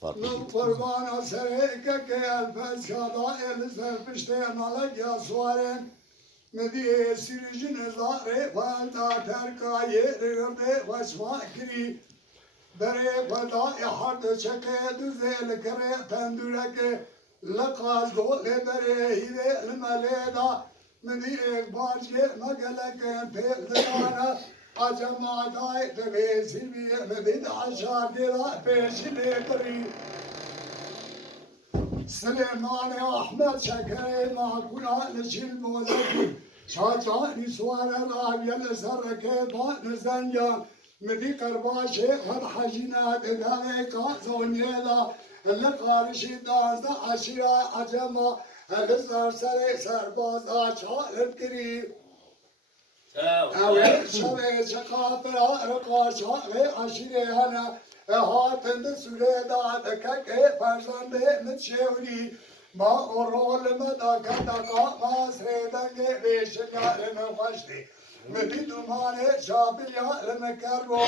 Farklı. Kurbana sereke ke elfes yada el serpişte malak ya suaren Mediye sürücün zare valda terkaye rırde başma kiri Bere valda ihad çeke düzel kere pendüreke Lekaz gole bere hide lmeleda Mediye barje megeleke pezdana Acema day tebe silbiye medid aşadira peşine kiri Süleyman Ahmet Şeker makula neşil bozaki Şaçani suara rabiyel serreke ba'ne zenyan Medi karbaşe var hacina dedave kazonyela Elle karşı dağızda aşira acema Elle sarsare serbaza çağırıp giri Evet şave şakafra rakaşa ve aşire hana Hatında süreda dekake farzande mitşevri Ma orol medaka daka ma sredenge veşyareme başti Medi dumane şabilyareme kerro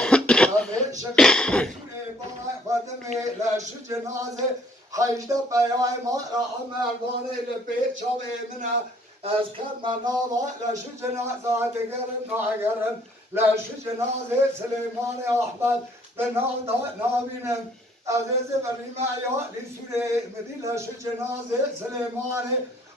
Ave şakafra süreba fademe laşı cenaze Hacda beyay ma ra'amel vane lepe çavemina Ezker menava laşı cenaze degerim nagerim Laşı cenaze Süleyman Ahmet Benavda navinem Aziz ve rimaya li süre Medila şu cenaze Süleyman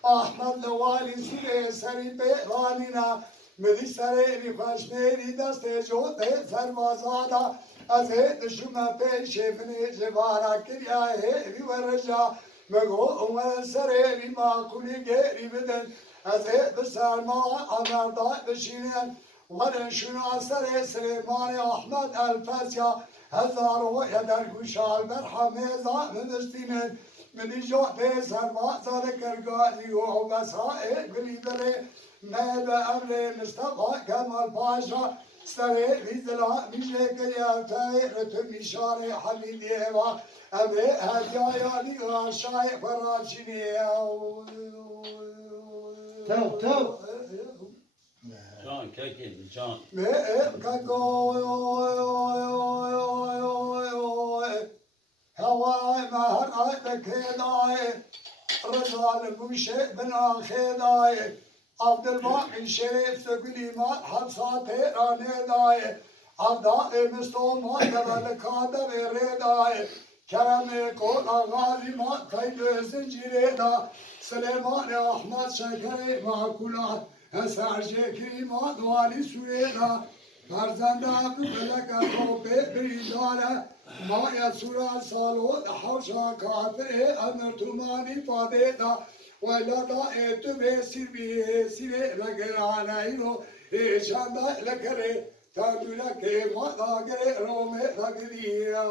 Ahmet Levali süre Seripe Ranina Medisare Rifaşneri Daste Jote Servazada Aziz şüme peşemini Cevara kiryahe Riverja Mego umel sere Rima kulige Ribeden Aziz sarma Amerda Beşinen Varen şunu asare Süleyman Ahmet El-Fesya Hezaru yeder kuşal merhameza müdestinin Menijo de serva zade kergali yo vesae gülidere Mebe emre Mustafa Kemal Paşa Sere vizela mişe keriyatay rötü mişare halidiye va Emre hediyayali aşağı faraçini Tev Can, kekil, can. Havay mahar ayda keday Rızal Müşe bin Ahiday Abdülbaki Şerif Sökül İman Hapsa Tehrane day Abda Müslüman Develi Kade ve Reday Kerem Kol Ağaliman Kaydı Zincire da Süleyman Ahmet Şekeri Makulat Eser Şekri Madvali Süreda Farzanda Kıbeleka Tope Bridale Maya Sura Salot Havşa Kafire Emir Tuman ifade da Velada etü ve sirbi sire Regeranayno Eşanda lekere Tadüle ke mada gere Rome Ragriya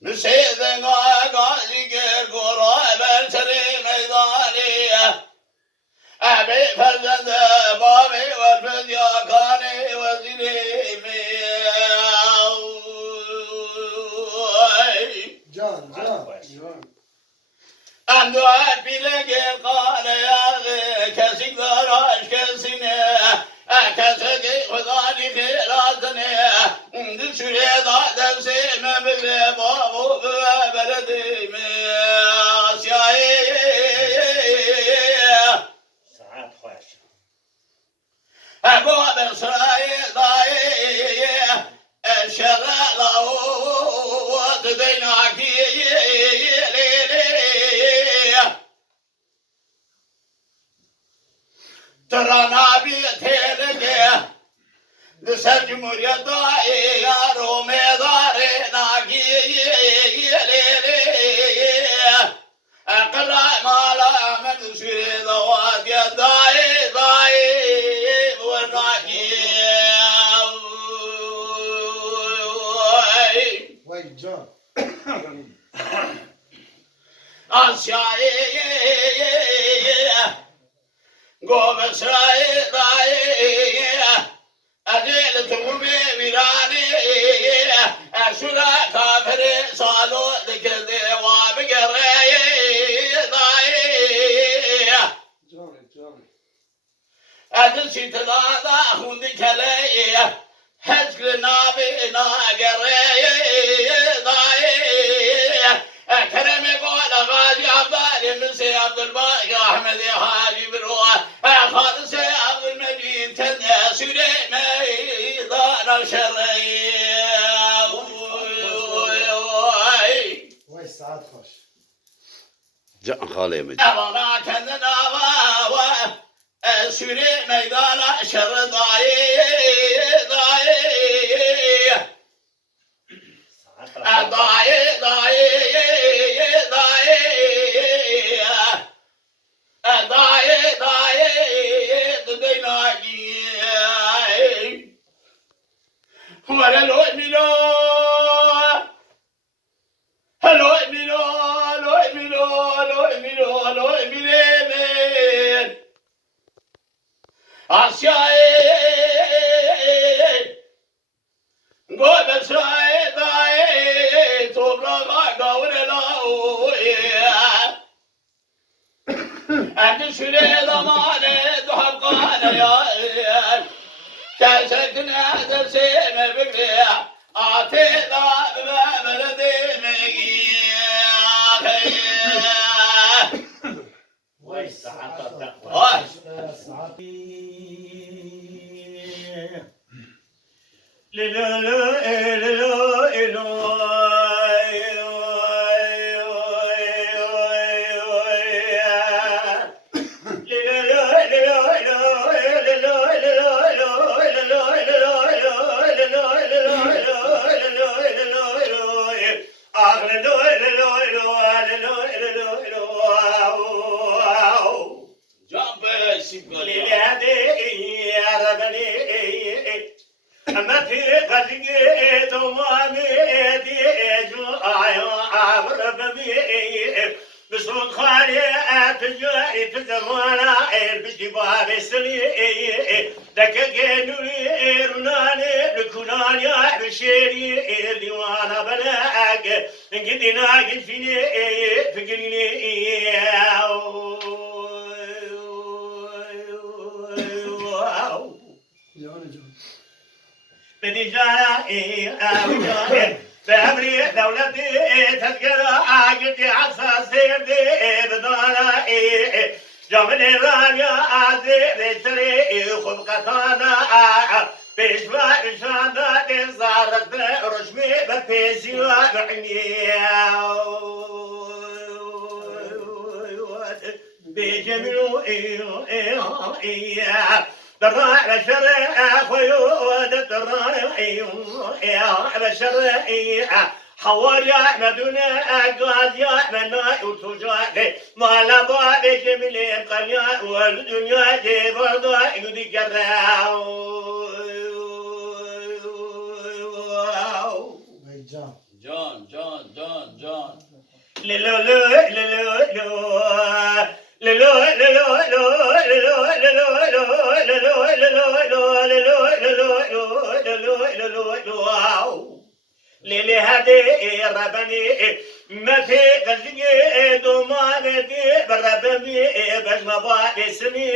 Müseyden ağacı gel gora ben seni meydaniye Abi fezende babi ve fezyakani ve zilimi Can Andua bile gel kane yağı kesikler aşk kesine Keseki hudani khilatine Düşüre da devsime bile babu ve beledimi Asya'yı Saat hoş. Ebu Besra'yı dayı Eşşere lavut deynaki Trana bir telege Ser Cumhuriyet'e yaro medare nagi Akra mala men sürü davat ya dai ve nagi Vay can. Asya'yı Gobesra'yı Acele tuğbe virani Eşura kafiri salo dikildi Vabi gereyi Can. Adil sitilada hundi keleyi Hezgri nabi na gereyi Keremi kola gazi abdali Misi Abdülbaki Ahmedi Hacı Biruha Hadise Abdülmecid Tenne Süleyme Dana şerreyi Vay saat hoş. Can halemi Bana kendine var Süleyme meydana şerre dahi Asya'yı Gobe sahidayı toprağa kavrela oya. Endi süre zamanı duhakane ya. Kelsekine dersime bükre. Atela ve demeyi. Vay saat hoş. Vay. Saat. أما في قلبي دوامي ديجو عبر بمي بصوت خالي أتجاري تزمانا بجباب سلي لك جنوري رناني لكناني بشيري ديوانا بلاك انقدنا قلفيني فقريني بدجاي أوجاي بأمري دولتي تذكر عقدي عساسي بدانا جمل رانيا عزيز سري خبقتانا بيشبع شانا تزارت رشمي بفيسي وعني بجملو درا بشرع خيود درا يا بشرع حواريا مدونا أقاضيا منا يتوجع ما لبا بجميل قليا والدنيا جبردا يدي جراو Vay can. Can للو لو للو لو للي هدي ربني ما في قلبي دومان دي بربني بس ما بعد سني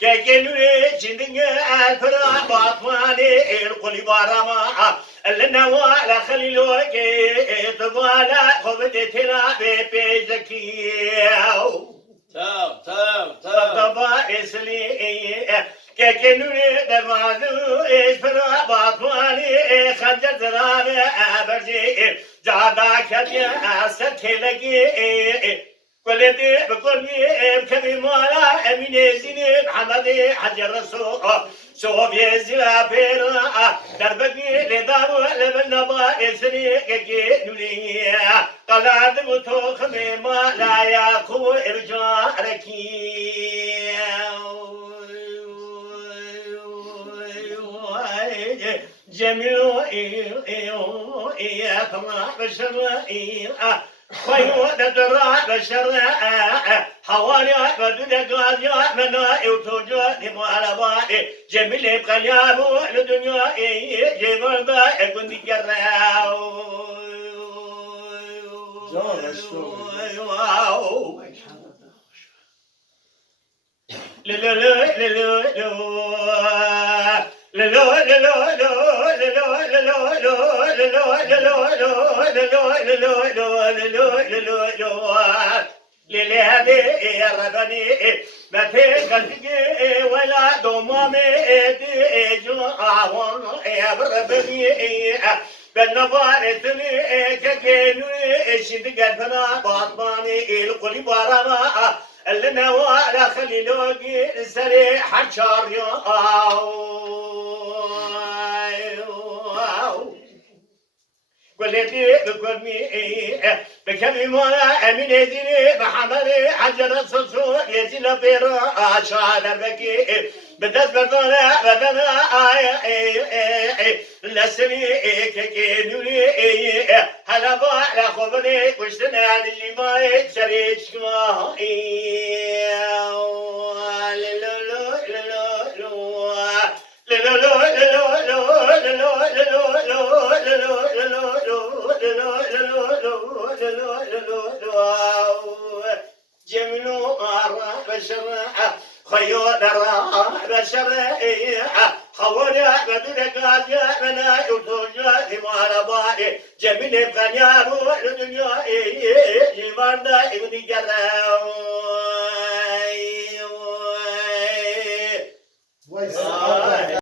كأنه جندي الفرا باطواني القلب رما لنا ولا خليلوك تبالا خبت تلا بيزكيو طبا اسلي كأنه دمازو اسفرا باطواني خجت رابع برجي جادا كتيا سكيلكي ولدي بكوني بكبي مالا امين زينب محمد حج الرسول صوفي زلا بيرا دربني لدارو لمن نبا اسني كي نوليا قلاد بتوخ ما لا ياكو ارجع ركي جميل يطلع بشر خيو ندرع بشر حوالي بدون قاضي منا يوتوجا نمالبا جميل يبقى يابو الدنيا جبر دا يكون ديكراو للهدي يا ربني ما تقلقي ولا ضمامي جوعون يا ربني بالنظارتني كجنوني شد قلبنا باطماني القلب ورما لنا ولا خليلوقي سريع حشار يا قلتي بقرمي بكلمة أمين ديني محمد حجر الصوصو يزيل بيرا شهادة بكي بدس بدنا بدنا لسني كينوني هلا بعد خبري وشتنا اللي ما يشريش ما جميل بشر خيول بشر خويا بدون قاضي منا يوتوجا لمالبا جميل بغنيان